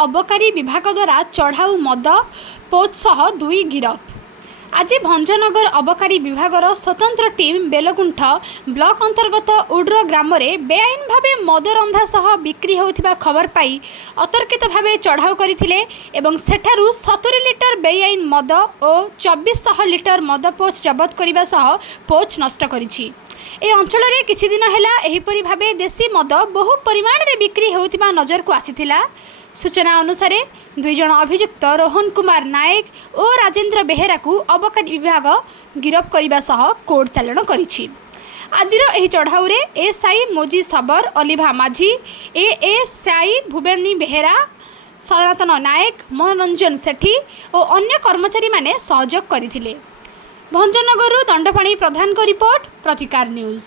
अबकारी विभाग द्वारा चढ़ाऊ मद पोच सह 2 गिरफ। आज भंजनगर अबकारी विभागर स्वतंत्र टीम बेलगुंठ ब्लॉक अंतर्गत उड्र ग्राम में बेआईन भावे मद रंधा सह बिक्री होतिबा खबर पाई अतर्कित भावे चढ़ाऊ करथिले एवं सेठारु 70 लिटर बेआईन मद और 2400 लिटर मद पोच जबत करने सह पोच नष्ट करिछि। ए अंचल में किछि दिन हैला एहिपरि भावे देशी मद बहु परिमाण रे बिक्री होतिबा नजर को आसीथिला। सूचना अनुसार 2 जण अभियुक्त रोहन कुमार नायक और राजेंद्र बेहेरा को अबकारी विभाग गिरफ करने सह कोर्ट चालाण करिछि। आजिर एही चढ़ाऊ रे एसआई मोजी सबर अलिभा माझी एएसआई भुबेनी बेहेरा सनातन नायक मनोरंजन सेठी और अन्य कर्मचारी माने सहयोग करथिले। भंजनगरु दंडपाणी प्रधान को रिपोर्ट प्रतिकार न्यूज।